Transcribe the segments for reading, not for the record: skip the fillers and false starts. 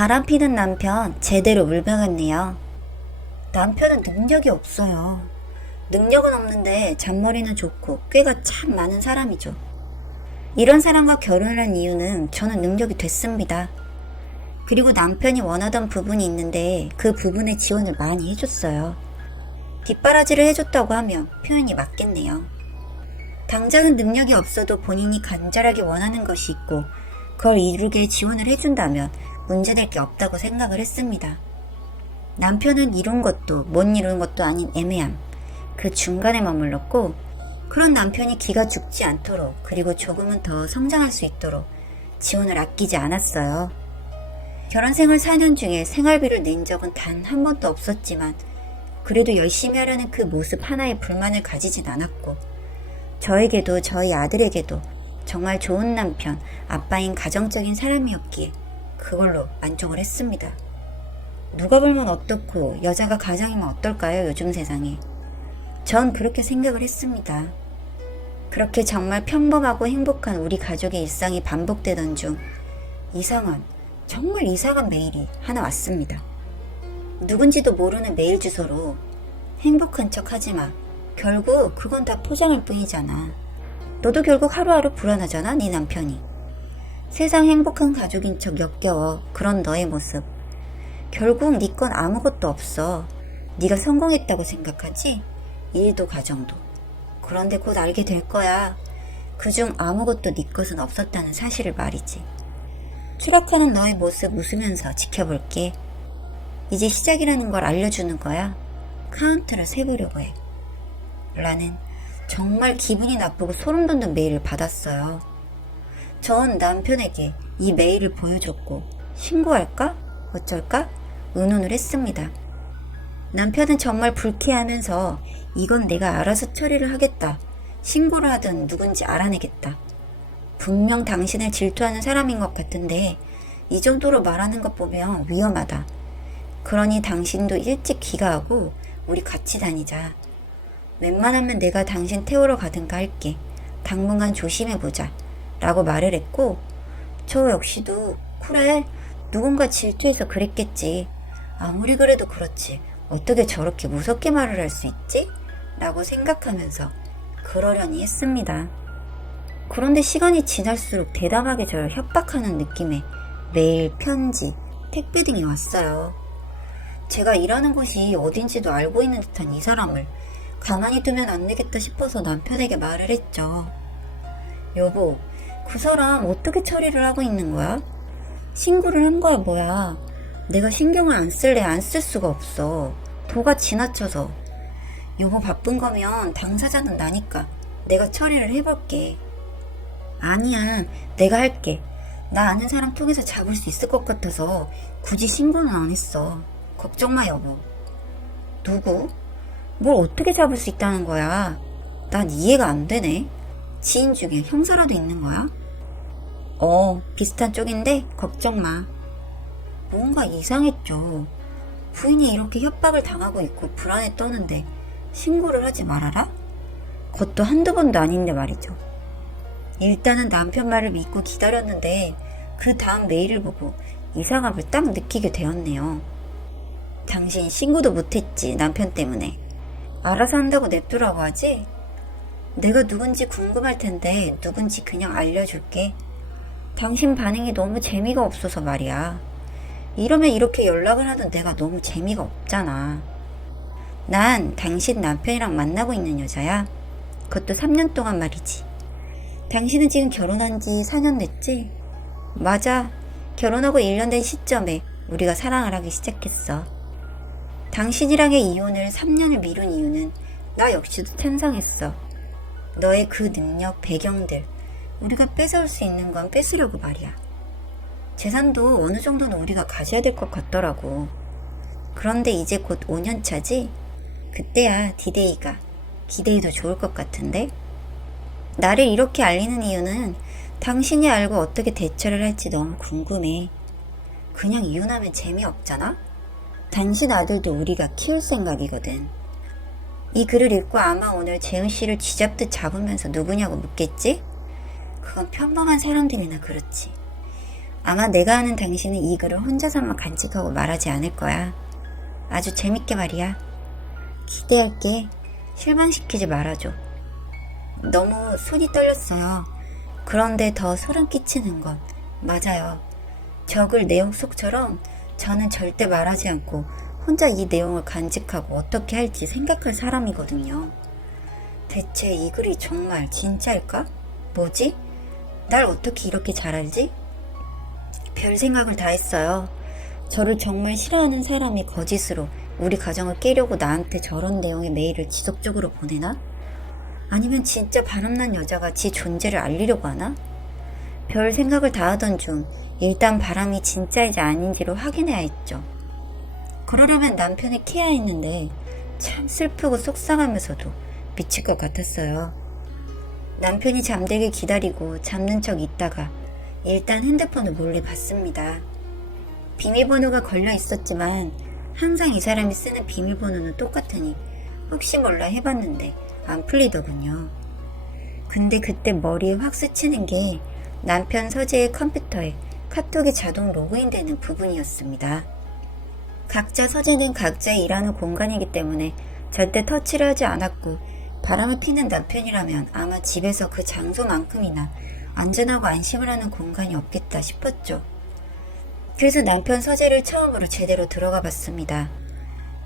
바람피는 남편 제대로 물박았네요. 남편은 능력이 없어요. 능력은 없는데 잔머리는 좋고 꾀가 참 많은 사람이죠. 이런 사람과 결혼한 이유는 저는 능력이 됐습니다. 그리고 남편이 원하던 부분이 있는데 그 부분에 지원을 많이 해줬어요. 뒷바라지를 해줬다고 하면 표현이 맞겠네요. 당장은 능력이 없어도 본인이 간절하게 원하는 것이 있고 그걸 이루게 지원을 해준다면 문제될 게 없다고 생각을 했습니다. 남편은 이룬 것도 못 이룬 것도 아닌 애매함, 그 중간에 머물렀고 그런 남편이 기가 죽지 않도록 그리고 조금은 더 성장할 수 있도록 지원을 아끼지 않았어요. 결혼 생활 4년 중에 생활비를 낸 적은 단 한 번도 없었지만 그래도 열심히 하려는 그 모습 하나에 불만을 가지진 않았고 저에게도 저희 아들에게도 정말 좋은 남편, 아빠인 가정적인 사람이었기에 그걸로 만족을 했습니다. 누가 보면 어떻고 여자가 가장이면 어떨까요? 요즘 세상에. 전 그렇게 생각을 했습니다. 그렇게 정말 평범하고 행복한 우리 가족의 일상이 반복되던 중 정말 이상한 메일이 하나 왔습니다. 누군지도 모르는 메일 주소로 행복한 척 하지마. 결국 그건 다 포장일 뿐이잖아. 너도 결국 하루하루 불안하잖아, 네 남편이. 세상 행복한 가족인 척 역겨워. 그런 너의 모습. 결국 네 건 아무것도 없어. 네가 성공했다고 생각하지? 일도 가정도. 그런데 곧 알게 될 거야. 그중 아무것도 네 것은 없었다는 사실을 말이지. 추락하는 너의 모습 웃으면서 지켜볼게. 이제 시작이라는 걸 알려주는 거야. 카운트를 세보려고 해. 라는 정말 기분이 나쁘고 소름 돋는 메일을 받았어요. 전 남편에게 이 메일을 보여줬고 신고할까? 어쩔까? 의논을 했습니다. 남편은 정말 불쾌하면서 이건 내가 알아서 처리를 하겠다. 신고를 하든 누군지 알아내겠다. 분명 당신을 질투하는 사람인 것 같은데 이 정도로 말하는 것 보면 위험하다. 그러니 당신도 일찍 귀가하고 우리 같이 다니자. 웬만하면 내가 당신 태우러 가든가 할게. 당분간 조심해보자. 라고 말을 했고 저 역시도 그래, 누군가 질투해서 그랬겠지. 아무리 그래도 그렇지. 어떻게 저렇게 무섭게 말을 할 수 있지? 라고 생각하면서 그러려니 했습니다. 그런데 시간이 지날수록 대담하게 저를 협박하는 느낌의 메일, 편지, 택배 등이 왔어요. 제가 일하는 곳이 어딘지도 알고 있는 듯한 이 사람을 가만히 두면 안 되겠다 싶어서 남편에게 말을 했죠. 여보, 그 사람 어떻게 처리를 하고 있는 거야? 신고를 한 거야 뭐야? 내가 신경을 안 쓸래 안 쓸 수가 없어. 도가 지나쳐서. 여보 바쁜 거면 당사자는 나니까 내가 처리를 해볼게. 아니야, 내가 할게. 나 아는 사람 통해서 잡을 수 있을 것 같아서 굳이 신고는 안 했어. 걱정 마 여보. 누구? 뭘 어떻게 잡을 수 있다는 거야? 난 이해가 안 되네. 지인 중에 형사라도 있는 거야? 비슷한 쪽인데 걱정 마. 뭔가 이상했죠. 부인이 이렇게 협박을 당하고 있고 불안에 떠는데 신고를 하지 말아라? 그것도 한두 번도 아닌데 말이죠. 일단은 남편 말을 믿고 기다렸는데 그 다음 메일을 보고 이상함을 딱 느끼게 되었네요. 당신 신고도 못했지, 남편 때문에. 알아서 한다고 냅두라고 하지? 내가 누군지 궁금할 텐데 누군지 그냥 알려줄게. 당신 반응이 너무 재미가 없어서 말이야. 이러면 이렇게 연락을 하던 내가 너무 재미가 없잖아. 난 당신 남편이랑 만나고 있는 여자야. 그것도 3년 동안 말이지. 당신은 지금 결혼한 지 4년 됐지? 맞아. 결혼하고 1년 된 시점에 우리가 사랑을 하기 시작했어. 당신이랑의 이혼을 3년을 미룬 이유는 나 역시도 찬성했어. 너의 그 능력, 배경들, 우리가 뺏어올 수 있는 건 뺏으려고 말이야. 재산도 어느 정도는 우리가 가져야 될 것 같더라고. 그런데 이제 곧 5년 차지? 그때야 디데이가 기대해도 좋을 것 같은데? 나를 이렇게 알리는 이유는 당신이 알고 어떻게 대처를 할지 너무 궁금해. 그냥 이혼하면 재미없잖아? 당신 아들도 우리가 키울 생각이거든. 이 글을 읽고 아마 오늘 재훈씨를 쥐잡듯 잡으면서 누구냐고 묻겠지? 그건 평범한 사람들이나 그렇지. 아마 내가 아는 당신은 이 글을 혼자서만 간직하고 말하지 않을 거야. 아주 재밌게 말이야. 기대할게. 실망시키지 말아줘. 너무 손이 떨렸어요. 그런데 더 소름 끼치는 건 맞아요. 저 글 내용 속처럼 저는 절대 말하지 않고 혼자 이 내용을 간직하고 어떻게 할지 생각할 사람이거든요. 대체 이 글이 정말 진짜일까? 뭐지? 날 어떻게 이렇게 잘 알지? 별 생각을 다 했어요. 저를 정말 싫어하는 사람이 거짓으로 우리 가정을 깨려고 나한테 저런 내용의 메일을 지속적으로 보내나? 아니면 진짜 바람난 여자가 지 존재를 알리려고 하나? 별 생각을 다 하던 중 일단 바람이 진짜인지 아닌지를 확인해야 했죠. 그러려면 남편을 키워야 했는데 참 슬프고 속상하면서도 미칠 것 같았어요. 남편이 잠들길 기다리고 잠든 척 있다가 일단 핸드폰을 몰래 봤습니다. 비밀번호가 걸려 있었지만 항상 이 사람이 쓰는 비밀번호는 똑같으니 혹시 몰라 해봤는데 안 풀리더군요. 근데 그때 머리에 확 스치는 게 남편 서재의 컴퓨터에 카톡이 자동 로그인되는 부분이었습니다. 각자 서재는 각자 일하는 공간이기 때문에 절대 터치를 하지 않았고 바람을 피는 남편이라면 아마 집에서 그 장소만큼이나 안전하고 안심을 하는 공간이 없겠다 싶었죠. 그래서 남편 서재를 처음으로 제대로 들어가 봤습니다.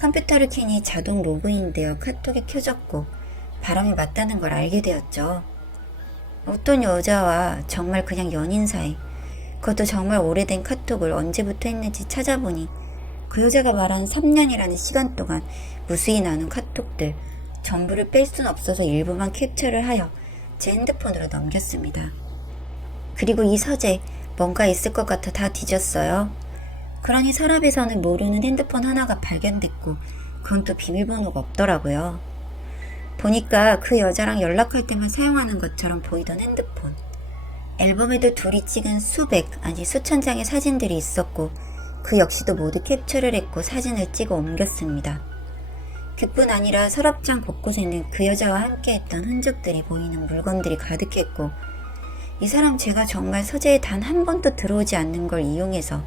컴퓨터를 켜니 자동 로그인되어 카톡이 켜졌고 바람이 맞다는 걸 알게 되었죠. 어떤 여자와 정말 그냥 연인 사이, 그것도 정말 오래된 카톡을 언제부터 했는지 찾아보니 그 여자가 말한 3년이라는 시간 동안 무수히 나눈 카톡들 전부를 뺄 순 없어서 일부만 캡처를 하여 제 핸드폰으로 넘겼습니다. 그리고 이 서재 뭔가 있을 것 같아 다 뒤졌어요. 그러니 서랍에서는 모르는 핸드폰 하나가 발견됐고 그건 또 비밀번호가 없더라고요. 보니까 그 여자랑 연락할 때만 사용하는 것처럼 보이던 핸드폰. 앨범에도 둘이 찍은 수백 아니 수천 장의 사진들이 있었고 그 역시도 모두 캡처를 했고 사진을 찍어 옮겼습니다. 그뿐 아니라 서랍장 곳곳에는 그 여자와 함께했던 흔적들이 보이는 물건들이 가득했고 이 사람 제가 정말 서재에 단 한 번도 들어오지 않는 걸 이용해서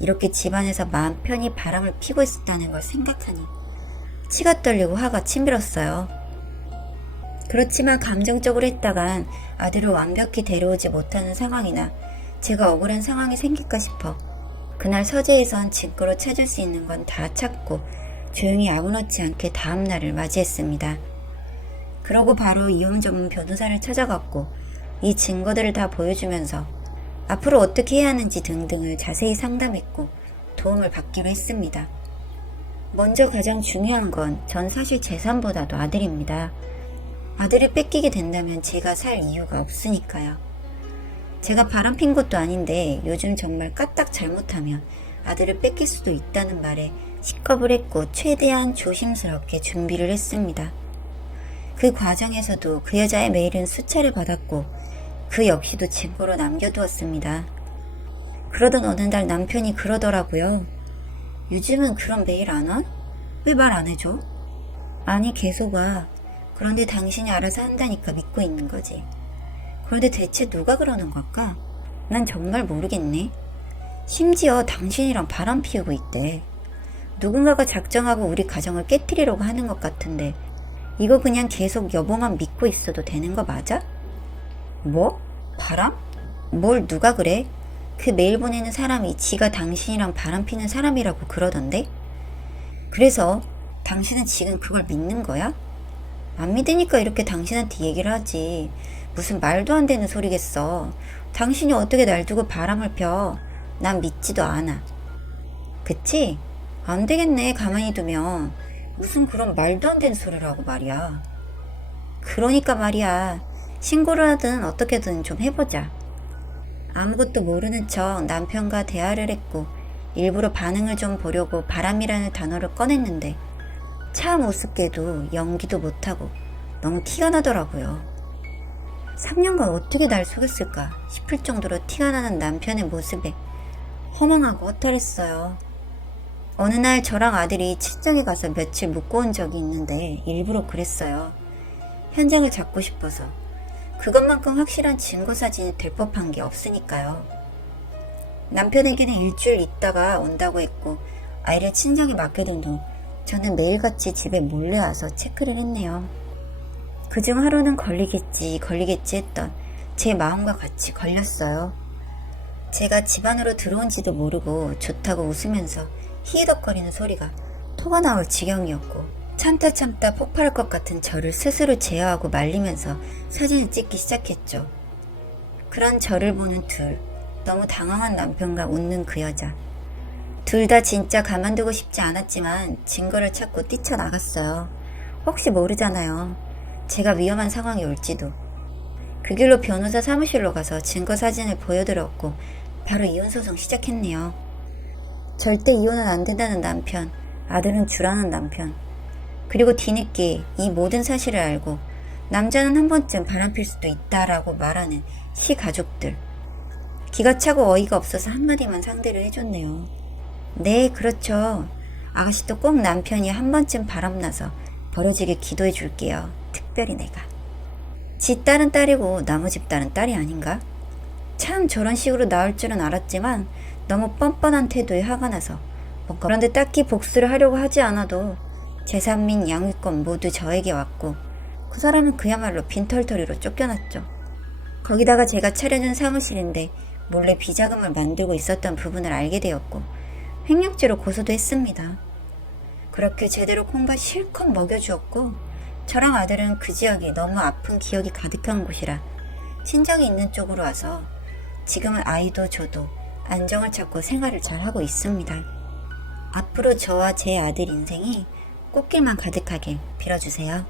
이렇게 집안에서 마음 편히 바람을 피고 있었다는 걸 생각하니 치가 떨리고 화가 치밀었어요. 그렇지만 감정적으로 했다간 아들을 완벽히 데려오지 못하는 상황이나 제가 억울한 상황이 생길까 싶어 그날 서재에선 증거로 찾을 수 있는 건 다 찾고 조용히 아무렇지 않게 다음날을 맞이했습니다. 그러고 바로 이혼 전문 변호사를 찾아갔고 이 증거들을 다 보여주면서 앞으로 어떻게 해야 하는지 등등을 자세히 상담했고 도움을 받기로 했습니다. 먼저 가장 중요한 건 전 사실 재산보다도 아들입니다. 아들을 뺏기게 된다면 제가 살 이유가 없으니까요. 제가 바람핀 것도 아닌데 요즘 정말 까딱 잘못하면 아들을 뺏길 수도 있다는 말에 식겁을 했고 최대한 조심스럽게 준비를 했습니다. 그 과정에서도 그 여자의 메일은 수차례 받았고 그 역시도 증거로 남겨두었습니다. 그러던 어느 날 남편이 그러더라고요. 요즘은 그런 메일 안 와? 왜 말 안 해줘? 아니 계속 와. 그런데 당신이 알아서 한다니까 믿고 있는 거지. 그런데 대체 누가 그러는 걸까? 난 정말 모르겠네. 심지어 당신이랑 바람 피우고 있대. 누군가가 작정하고 우리 가정을 깨트리려고 하는 것 같은데 이거 그냥 계속 여보만 믿고 있어도 되는 거 맞아? 뭐? 바람? 뭘 누가 그래? 그 메일 보내는 사람이 지가 당신이랑 바람 피는 사람이라고 그러던데? 그래서 당신은 지금 그걸 믿는 거야? 안 믿으니까 이렇게 당신한테 얘기를 하지. 무슨 말도 안 되는 소리겠어. 당신이 어떻게 날 두고 바람을 펴. 난 믿지도 않아. 그치? 안 되겠네 가만히 두면. 무슨 그런 말도 안 되는 소리를 하고 말이야. 그러니까 말이야. 신고를 하든 어떻게든 좀 해보자. 아무것도 모르는 척 남편과 대화를 했고 일부러 반응을 좀 보려고 바람이라는 단어를 꺼냈는데 참 우습게도 연기도 못하고 너무 티가 나더라고요. 3년간 어떻게 날 속였을까 싶을 정도로 티가 나는 남편의 모습에 허망하고 허탈했어요. 어느 날 저랑 아들이 친정에 가서 며칠 묵고 온 적이 있는데 일부러 그랬어요. 현장을 잡고 싶어서. 그것만큼 확실한 증거사진이 될 법한 게 없으니까요. 남편에게는 일주일 있다가 온다고 했고 아이를 친정에 맡겨둔 후 저는 매일같이 집에 몰래 와서 체크를 했네요. 그중 하루는 걸리겠지 했던 제 마음과 같이 걸렸어요. 제가 집 안으로 들어온지도 모르고 좋다고 웃으면서 히히덕거리는 소리가 토가 나올 지경이었고 참다 폭발할 것 같은 저를 스스로 제어하고 말리면서 사진을 찍기 시작했죠. 그런 저를 보는 둘, 너무 당황한 남편과 웃는 그 여자. 둘 다 진짜 가만두고 싶지 않았지만 증거를 찾고 뛰쳐나갔어요. 혹시 모르잖아요. 제가 위험한 상황이 올지도. 그 길로 변호사 사무실로 가서 증거 사진을 보여드렸고 바로 이혼소송 시작했네요. 절대 이혼은 안 된다는 남편, 아들은 주라는 남편. 그리고 뒤늦게 이 모든 사실을 알고 남자는 한 번쯤 바람필 수도 있다라고 말하는 시가족들. 기가 차고 어이가 없어서 한마디만 상대를 해줬네요. 네, 그렇죠. 아가씨도 꼭 남편이 한 번쯤 바람나서 버려지길 기도해 줄게요. 특별히 내가. 지 딸은 딸이고 나머지 딸은 딸이 아닌가? 참 저런 식으로 나올 줄은 알았지만 너무 뻔뻔한 태도에 화가 나서 그런데 딱히 복수를 하려고 하지 않아도 재산 및 양육권 모두 저에게 왔고 그 사람은 그야말로 빈털터리로 쫓겨났죠. 거기다가 제가 차려준 사무실인데 몰래 비자금을 만들고 있었던 부분을 알게 되었고 횡령죄로 고소도 했습니다. 그렇게 제대로 콩밥 실컷 먹여주었고 저랑 아들은 그 지역이 너무 아픈 기억이 가득한 곳이라 친정이 있는 쪽으로 와서 지금은 아이도 저도 안정을 찾고 생활을 잘하고 있습니다. 앞으로 저와 제 아들 인생이 꽃길만 가득하게 빌어주세요.